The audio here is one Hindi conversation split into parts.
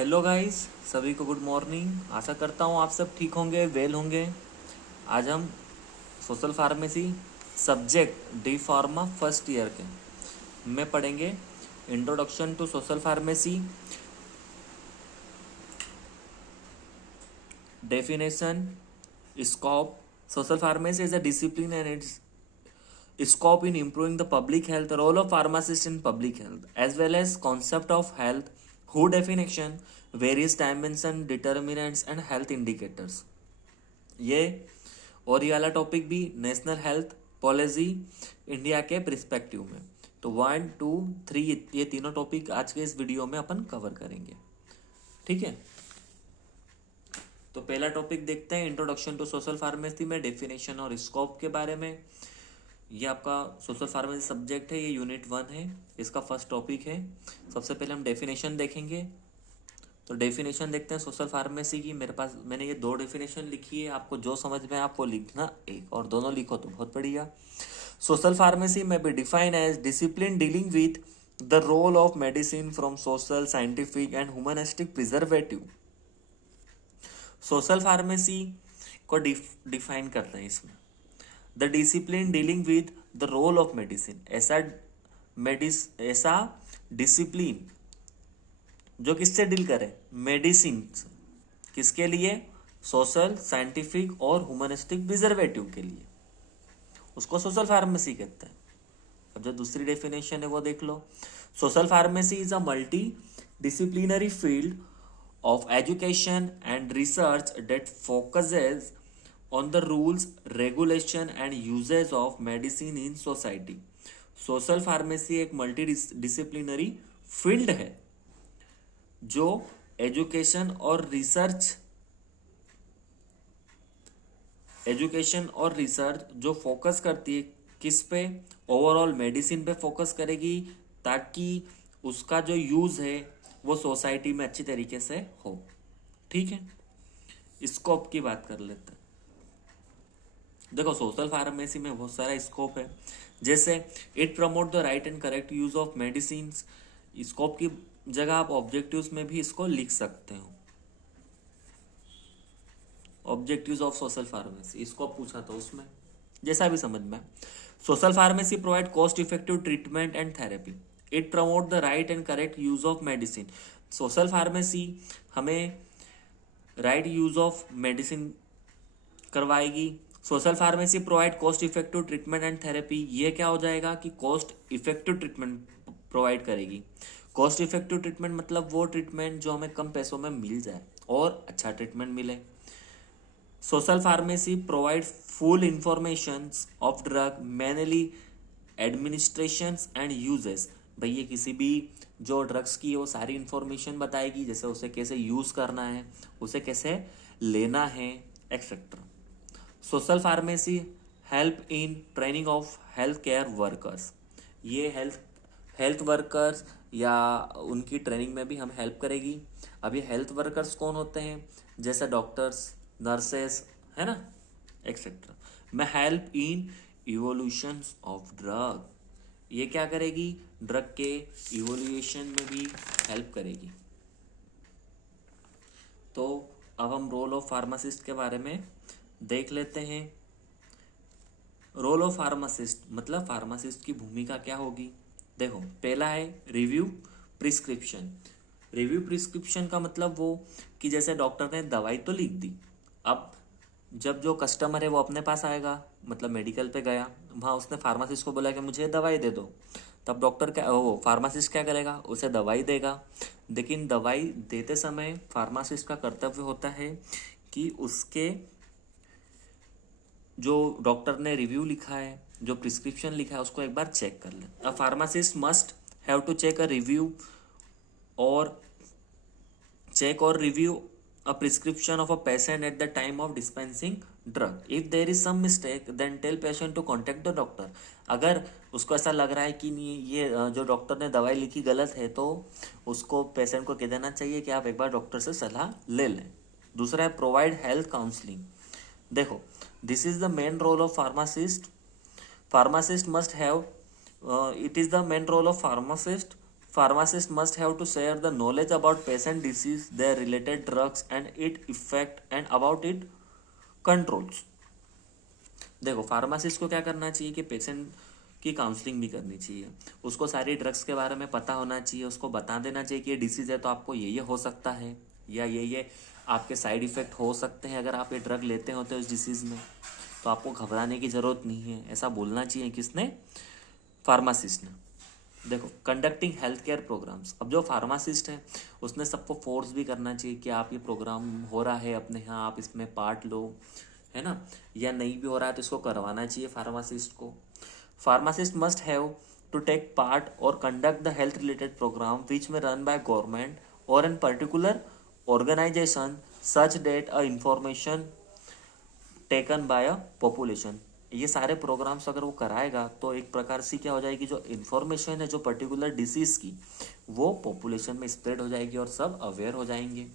हेलो गाइस, सभी को गुड मॉर्निंग। आशा करता हूँ आप सब ठीक होंगे, वेल होंगे। आज हम social pharmacy subject D pharma first year के में पढ़ेंगे introduction to social pharmacy, definition, scope. Social pharmacy is a discipline and its scope in improving the public health, role of pharmacist in public health, as well as concept of health, who definition, various dimension, determinants and health indicators। ये और ये वाला टॉपिक भी नेशनल हेल्थ पॉलिसी इंडिया के प्रिस्पेक्टिव में। तो 1 2 3 ये तीनों टॉपिक आज के इस वीडियो में अपन कवर करेंगे, ठीक है। तो पहला टॉपिक देखते हैं, इंट्रोडक्शन टू सोशल फार्मेसी में डेफिनेशन और स्कोप के बारे में। ये आपका सोशल फार्मेसी सब्जेक्ट है, ये यूनिट 1 है, इसका फर्स्ट टॉपिक है। सबसे पहले हम डेफिनेशन देखेंगे। तो डेफिनेशन देखते हैं सोशल फार्मेसी की। मेरे पास मैंने ये 2 डेफिनेशन लिखी है, आपको जो समझ में आपको लिखना एक, और दोनों लिखो तो बहुत बढ़िया। सोशल फार्मेसी में be define as discipline dealing with the role of medicine from social, scientific and humanistic preservative. Social pharmacy को डिफाइन करते हैं इसमें the discipline dealing with the role of medicine. ऐसा डिसिप्लिन जो किससे डील करे, मेडिसिन। किसके लिए, सोशल, साइंटिफिक और ह्यूमनिस्टिक प्रिजर्वेटिव के लिए, उसको सोशल फार्मेसी कहते हैं। अब जो दूसरी डेफिनेशन है वो देख लो। Social pharmacy is a multidisciplinary field of education and research that focuses on the rules, regulation and uses of medicine in society। Social pharmacy एक मल्टी डिसिप्लिनरी फील्ड है जो एजुकेशन और रिसर्च जो फोकस करती है किस पे, ओवरऑल मेडिसिन पे फोकस करेगी, ताकि उसका जो यूज है वो सोसाइटी में अच्छी तरीके से हो, ठीक है। स्कोप की बात कर लेते हैं। देखो सोशल फार्मेसी में बहुत सारा स्कोप है, जैसे it promote the right and correct use of medicine. Scope की जगह आप ऑब्जेक्टिव्स में भी इसको लिख सकते हो। Objectives of social pharmacy scope पूछा तो उसमें जैसा भी समझ में। Social pharmacy provide cost effective treatment and therapy. It promote the right and correct use of medicine. Social pharmacy हमें राइट यूज ऑफ मेडिसिन करवाएगी। Social pharmacy provide cost effective treatment and therapy. ये क्या हो जाएगा कि कॉस्ट इफेक्टिव ट्रीटमेंट प्रोवाइड करेगी। कॉस्ट इफेक्टिव ट्रीटमेंट मतलब वो ट्रीटमेंट जो हमें कम पैसों में मिल जाए और अच्छा ट्रीटमेंट मिले। Social pharmacy provide full information of drug, mainly administration and uses. भाई ये किसी भी जो ड्रग्स की वो सारी इंफॉर्मेशन बताएगी, जैसे उसे कैसे यूज करना है, उसे कैसे लेना है, etcetera. Social pharmacy help in training of health care workers. ये हेल्थ वर्कर्स या उनकी ट्रेनिंग में भी हम हेल्प करेगी। अब ये हेल्थ वर्कर्स कौन होते हैं, जैसे डॉक्टर्स, नर्सेस, है ना, एक्सेट्रा। मैं help in evolution of drug. ये क्या करेगी, ड्रग के इवोल्यूशन में भी हेल्प करेगी। तो अब हम रोल ऑफ फार्मासिस्ट के बारे में देख लेते हैं। रोल ऑफ फार्मासिस्ट मतलब फार्मासिस्ट की भूमिका क्या होगी। देखो पहला है रिव्यू प्रिस्क्रिप्शन। रिव्यू प्रिस्क्रिप्शन का मतलब वो कि जैसे डॉक्टर ने दवाई तो लिख दी, अब जब जो कस्टमर है वो अपने पास आएगा, मतलब मेडिकल पे गया, वहाँ उसने फार्मासिस्ट को बोला कि मुझे दवाई दे दो, तब डॉक्टर क्या, वो फार्मासिस्ट क्या करेगा, उसे दवाई देगा। लेकिन दवाई देते समय फार्मासिस्ट का कर्तव्य होता है कि उसके जो डॉक्टर ने रिव्यू लिखा है, जो प्रिस्क्रिप्शन लिखा है, उसको एक बार चेक कर ले। A pharmacist must have to check a review or review a prescription of a patient at the time of dispensing drug. If there is some mistake, then tell patient to contact the doctor। अगर उसको ऐसा लग रहा है कि नहीं ये जो डॉक्टर ने दवाई लिखी गलत है, तो उसको पेशेंट को कह देना चाहिए कि आप एक बार डॉक्टर से सलाह ले लें। दूसरा है प्रोवाइड हेल्थ काउंसलिंग। देखो this is the main role of pharmacist. Pharmacist must have it is the main role of pharmacist Pharmacists must have to share the knowledge about patient disease, their related drugs and its effect and about it controls. देखो फार्मासिस्ट को क्या करना चाहिए कि पेशेंट की काउंसलिंग भी करनी चाहिए, उसको सारी ड्रग्स के बारे में पता होना चाहिए, उसको बता देना चाहिए कि ये डिसीज है तो आपको ये हो सकता है या ये आपके साइड इफेक्ट हो सकते हैं अगर आप ये ड्रग लेते होते हो इस डिसीज में, तो आपको घबराने की ज़रूरत नहीं है, ऐसा बोलना चाहिए किसने, फार्मासिस्ट ने। देखो कंडक्टिंग हेल्थ केयर प्रोग्राम्स, अब जो फार्मासिस्ट है उसने सबको फोर्स भी करना चाहिए कि आप ये प्रोग्राम हो रहा है अपने यहाँ, आप इसमें पार्ट लो, है ना, या नहीं भी हो रहा है तो इसको करवाना चाहिए फार्मासिस्ट को। Pharmacist must have to take part और conduct the health related programme which में रन बाय गवर्नमेंट और in particular organisation such that a information taken by a population. ये सारे प्रोग्राम्स अगर वो कराएगा तो एक प्रकार से क्या हो जाएगी, जो इन्फॉर्मेशन है जो पर्टिकुलर डिसीज की वो पॉपुलेशन में स्प्रेड हो जाएगी और सब अवेयर हो जाएंगे।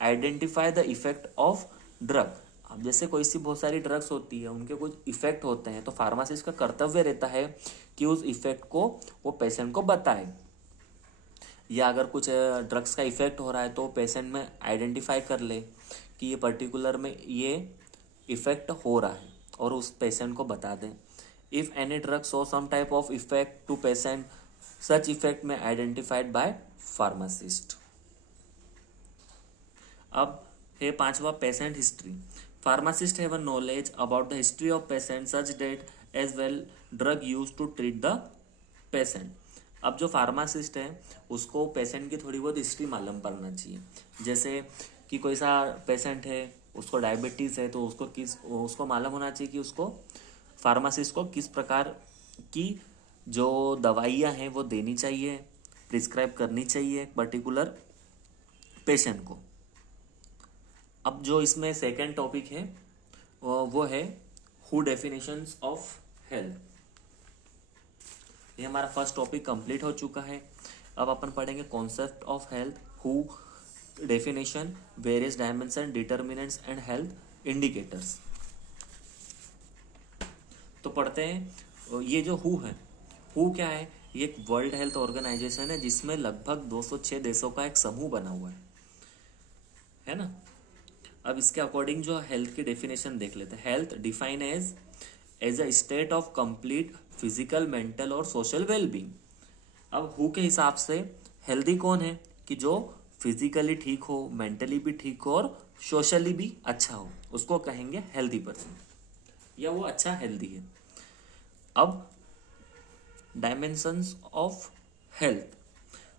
Identify the effect of drug, अब जैसे कोई सी बहुत सारी ड्रग्स होती है उनके कुछ इफेक्ट होते हैं तो फार्मासिस्ट का कर्तव्य रहता है कि उस इफेक्ट को वो पेशेंट को बताए, या अगर कुछ ड्रग्स का इफेक्ट हो रहा है तो पेशेंट में आइडेंटिफाई कर ले कि ये पर्टिकुलर में ये इफेक्ट हो रहा है और उस पेशेंट को बता दें। If any drug show some type of effect to patient such effect में आइडेंटिफाइड बाय फार्मासिस्ट। अब है पांचवा patient history. Pharmacist have a knowledge about the history of patient such that as well drug use to treat the patient. अब जो फार्मासिस्ट है उसको पेशेंट की थोड़ी बहुत हिस्ट्री मालूम पड़ना चाहिए, जैसे कि कोई सा पेशेंट है उसको डायबिटीज़ है तो उसको मालूम होना चाहिए कि उसको फार्मासिस्ट को किस प्रकार की जो दवाइयाँ हैं वो देनी चाहिए, प्रिस्क्राइब करनी चाहिए पर्टिकुलर पेशेंट को। अब जो इसमें सेकेंड टॉपिक है वो है हु डेफिनेशंस ऑफ हेल्थ। ये हमारा फर्स्ट टॉपिक कंप्लीट हो चुका है। अब अपन पढ़ेंगे concept of health, who definition, various dimension, determinants and health indicators. तो पढ़ते हैं। ये जो हु है, हु क्या है, ये एक वर्ल्ड हेल्थ ऑर्गेनाइजेशन है जिसमें लगभग 206 देशों का एक समूह बना हुआ है ना। अब इसके अकॉर्डिंग जो हेल्थ की डेफिनेशन देख लेते हैं। Health define as a state of complete physical, mental और सोशल वेलबींग। अब हु के हिसाब से हेल्दी कौन है कि जो फिजिकली ठीक हो, मेंटली भी ठीक हो और सोशली भी अच्छा हो, उसको कहेंगे हेल्दी पर्सन, या वो अच्छा हेल्दी है। अब डायमेंशंस ऑफ हेल्थ,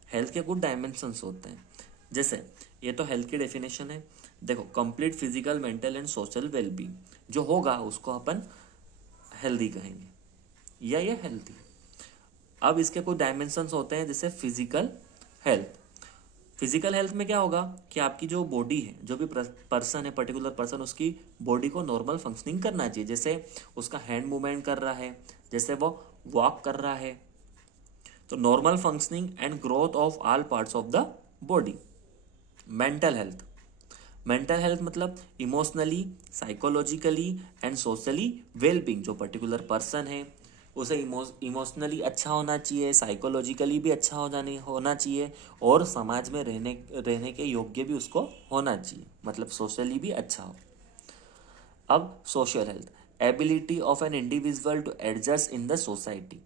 हेल्थ के कुछ डायमेंशंस होते हैं, जैसे ये तो हेल्थ की डेफिनेशन है। देखो complete physical, mental and social wellbeing जो होगा उसको अपन हेल्दी कहेंगे, या ये हेल्दी। अब इसके कुछ डायमेंशंस होते हैं, जैसे फिजिकल हेल्थ। फिजिकल हेल्थ में क्या होगा कि आपकी जो बॉडी है, जो भी पर्सन है, पर्टिकुलर पर्सन, उसकी बॉडी को नॉर्मल फंक्शनिंग करना चाहिए, जैसे उसका हैंड मूवमेंट कर रहा है, जैसे वो वॉक कर रहा है, तो normal functioning and growth of all parts of the body. Mental health, mental health मतलब emotionally, psychologically and socially wellbeing. जो पर्टिकुलर पर्सन है उसे इमोशनली अच्छा होना चाहिए, साइकोलॉजिकली भी अच्छा होना चाहिए और समाज में रहने के योग्य भी उसको होना चाहिए, मतलब सोशली भी अच्छा हो। अब social health, ability of an individual to adjust in the society,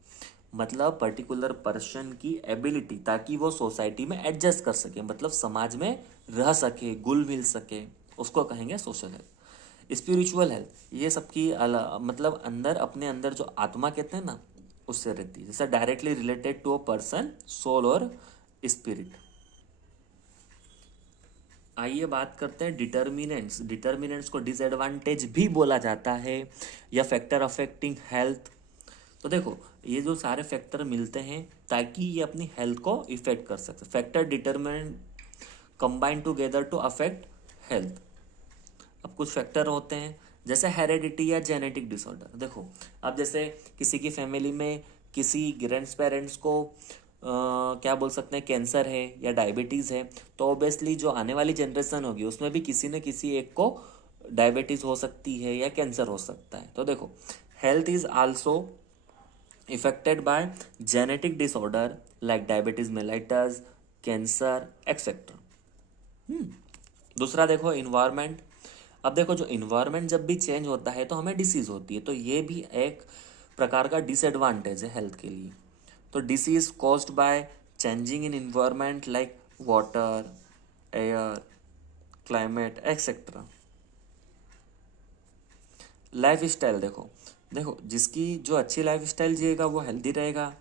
मतलब पर्टिकुलर पर्सन की एबिलिटी ताकि वो सोसाइटी में एडजस्ट कर सके, मतलब समाज में रह सके, घुल मिल सके, उसको कहेंगे सोशल हेल्थ। स्पिरिचुअल हेल्थ, ये सबकी मतलब अंदर, अपने अंदर जो आत्मा कहते हैं ना, उससे रहती है, जैसे directly related to a person, soul और स्पिरिट। आइए बात करते हैं डिटर्मिनेंट्स। डिटर्मिनेंट्स को डिसएडवांटेज भी बोला जाता है या फैक्टर अफेक्टिंग हेल्थ। तो देखो ये जो सारे फैक्टर मिलते हैं ताकि ये अपनी हेल्थ को इफेक्ट कर सकते। Factor determinant combine together to affect health. अब कुछ फैक्टर होते हैं जैसे हेरेडिटी या जेनेटिक डिसऑर्डर। देखो अब जैसे किसी की फैमिली में किसी ग्रैंड पेरेंट्स को क्या बोल सकते हैं, कैंसर है या डायबिटीज़ है, तो ऑब्वियसली जो आने वाली जनरेशन होगी उसमें भी किसी न किसी एक को डायबिटीज़ हो सकती है या कैंसर हो सकता है। तो देखो health is also affected by genetic disorder like diabetes mellitus, cancer etcetera. दूसरा देखो इन्वायरमेंट। अब देखो जो इन्वायरमेंट जब भी चेंज होता है तो हमें डिसीज होती है, तो ये भी एक प्रकार का डिसएडवांटेज है हेल्थ के लिए। तो disease caused by changing in environment like water, air, climate etcetera. Life style देखो, देखो जिसकी जो अच्छी लाइफ स्टाइल जिएगा वो हेल्दी रहेगा।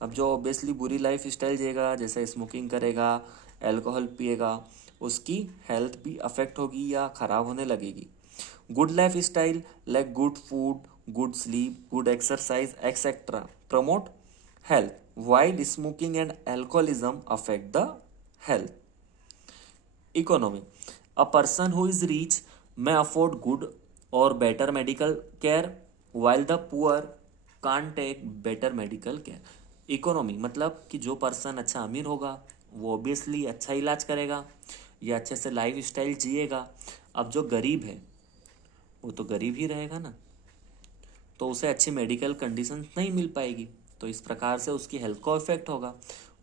अब जो ऑब्वियसली बुरी लाइफ स्टाइल जिएगा, जैसे स्मोकिंग करेगा, अल्कोहल पिएगा, उसकी हेल्थ भी अफेक्ट होगी या खराब होने लगेगी। Good life style like good food, good sleep, good exercise etcetera promote health, while smoking and alcoholism affect the health. Economy, a person who is rich may afford good or better medical care while the poor can't take better medical care। Economy मतलब कि जो पर्सन अच्छा अमीर होगा वो ऑब्वियसली अच्छा इलाज करेगा या अच्छे से लाइफ स्टाइल जिएगा। अब जो गरीब है वो तो गरीब ही रहेगा ना, तो उसे अच्छी मेडिकल कंडीशन नहीं मिल पाएगी, तो इस प्रकार से उसकी हेल्थ को इफेक्ट होगा।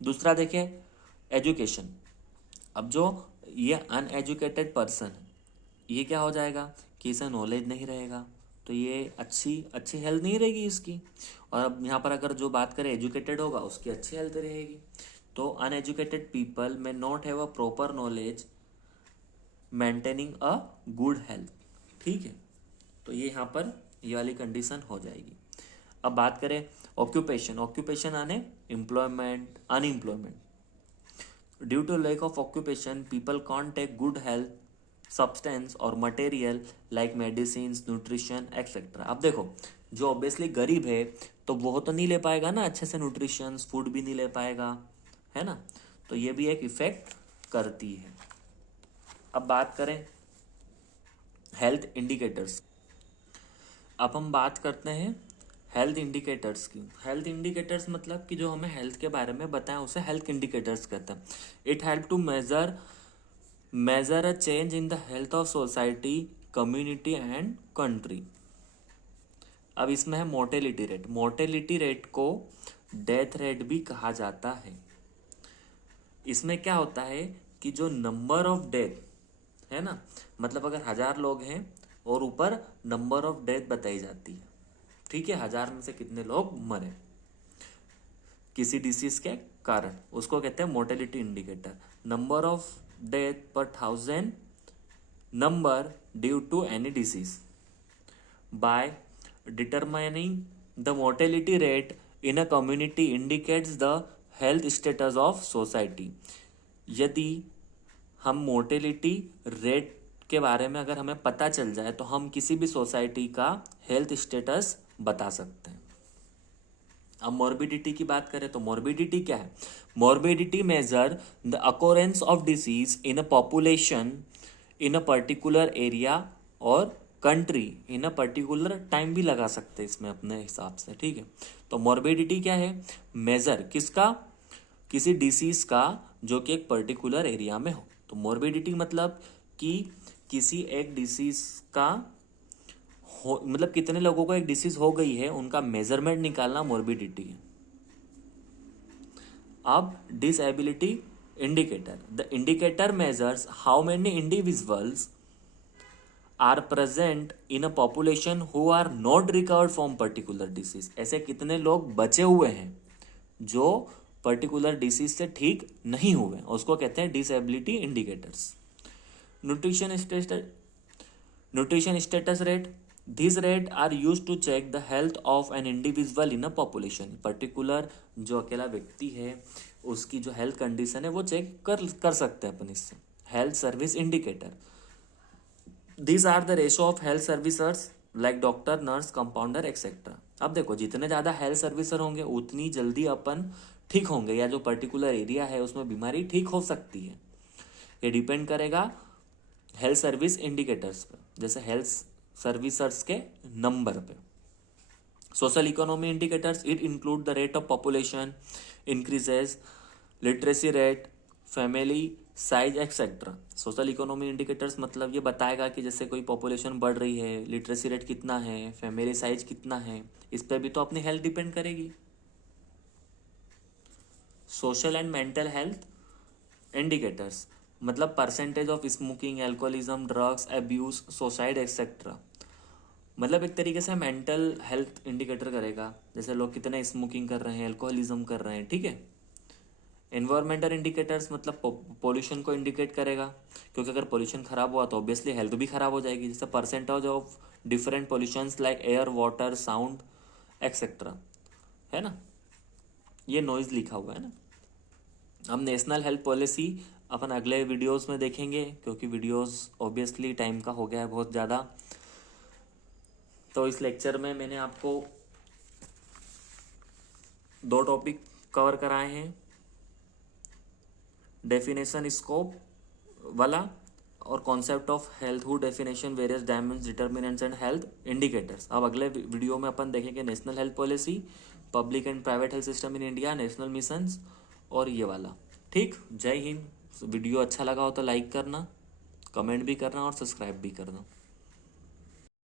दूसरा देखें एजुकेशन। अब जो ये अनएजुकेटेड पर्सन है, ये क्या हो जाएगा कि इसे नॉलेज नहीं रहेगा, तो ये अच्छी अच्छी हेल्थ नहीं रहेगी इसकी। और अब यहाँ पर अगर जो बात करें एजुकेटेड होगा उसकी अच्छी हेल्थ रहेगी। तो अनएजुकेटेड पीपल में not have a proper knowledge maintaining a good health. ठीक है, तो ये यहाँ पर ये वाली कंडीशन हो जाएगी। अब बात करें ऑक्यूपेशन। ऑक्यूपेशन आने employment, unemployment. Due to lack of occupation people can't take good health substance और material like medicine, nutrition etcetera. अब देखो जो ऑब्वियसली गरीब है तो वो तो नहीं ले पाएगा ना अच्छे से न्यूट्रिशन, फूड भी नहीं ले पाएगा, है ना, तो ये भी एक इफेक्ट करती है। अब बात करें हेल्थ इंडिकेटर्स। अब हम बात करते हैं हेल्थ इंडिकेटर्स की। हेल्थ इंडिकेटर्स मतलब कि जो हमें हेल्थ के बारे में बताएं उसे हेल्थ इंडिकेटर्स कहते हैं। It help to measure a change in the health of society, community and country. अब इसमें है मोर्टेलिटी रेट। मोर्टेलिटी रेट को डेथ रेट भी कहा जाता है। इसमें क्या होता है कि जो नंबर ऑफ डेथ है ना, मतलब अगर 1000 लोग हैं और ऊपर नंबर ऑफ डेथ बताई जाती है, ठीक है, 1000 में से कितने लोग मरे किसी डिसीज के कारण, उसको कहते हैं mortality indicator. Number of death पर 1000 number due to any disease. By determining the mortality rate in a community indicates the health status of society. यदि हम मोर्टेलिटी रेट के बारे में अगर हमें पता चल जाए तो हम किसी भी सोसाइटी का हेल्थ स्टेटस बता सकते हैं। अब मॉर्बिडिटी की बात करें तो मॉर्बिडिटी क्या है? Morbidity measure the occurrence of disease in a population in a particular area और country in a particular time भी लगा सकते हैं इसमें अपने हिसाब से, ठीक है। तो मॉर्बिडिटी क्या है? मेजर किसका? किसी डिसीज का जो कि एक पर्टिकुलर एरिया में हो। तो मॉर्बिडिटी मतलब कि किसी एक डिसीज का हो, मतलब कितने लोगों को एक डिसीज हो गई है उनका मेजरमेंट निकालना मॉर्बिडिटी है। अब disability indicator. The indicator measures how many individuals are present in a population who are not recovered from particular disease. ऐसे कितने लोग बचे हुए हैं जो पर्टिकुलर डिसीज से ठीक नहीं हुए, उसको कहते हैं disability indicators. Nutrition status, nutrition status rate. This rate are use to check the health of an individual in a population. Particular जो अकेला व्यक्ति है उसकी जो हेल्थ कंडीशन है वो चेक कर सकते हैं अपन इससे। Health service indicator, these are the ratio of health servicers like doctor, nurse, compounder etcetera. अब देखो जितने ज़्यादा हेल्थ सर्विसर होंगे उतनी जल्दी अपन ठीक होंगे या जो पर्टिकुलर एरिया है उसमें बीमारी ठीक हो सकती है। ये डिपेंड करेगा हेल्थ सर्विस इंडिकेटर्स पे, जैसे हेल्थ सर्विसर्स के नंबर पे। Social economy indicators, it include the rate of population increases, literacy rate, family size etcetera. Social economy indicators मतलब ये बताएगा कि जैसे कोई पॉपुलेशन बढ़ रही है, लिटरेसी रेट कितना है, फैमिली साइज कितना है, इस पर भी तो अपनी हेल्थ डिपेंड करेगी। Social and mental health indicators, मतलब percentage of smoking, alcoholism, drugs abuse, suicide etcetera. मतलब एक तरीके से मेंटल हेल्थ इंडिकेटर करेगा, जैसे लोग कितने स्मोकिंग कर रहे हैं, एल्कोहलिज्म कर रहे हैं, ठीक है। एनवायरमेंटल इंडिकेटर्स मतलब पोल्यूशन को इंडिकेट करेगा, क्योंकि अगर पोल्यूशन खराब हुआ तो ऑब्वियसली हेल्थ भी खराब हो जाएगी, जैसे percentage of different pollutions like air, water, sound etcetera, है ना। ये नॉइज लिखा हुआ है ना। हम नेशनल हेल्थ पॉलिसी अपन अगले वीडियोस में देखेंगे, क्योंकि वीडियोस ऑब्वियसली टाइम का हो गया है बहुत ज़्यादा। तो इस लेक्चर में मैंने आपको 2 टॉपिक कवर कराए हैं, डेफिनेशन स्कोप वाला और concept of health hood definition, various dimensions, determinants and health indicators. अब अगले वीडियो में अपन देखेंगे national health policy, public and private health system in India, national missions और ये वाला। ठीक, जय हिंद। वीडियो अच्छा लगा हो तो लाइक करना, कमेंट भी करना और सब्सक्राइब भी करना।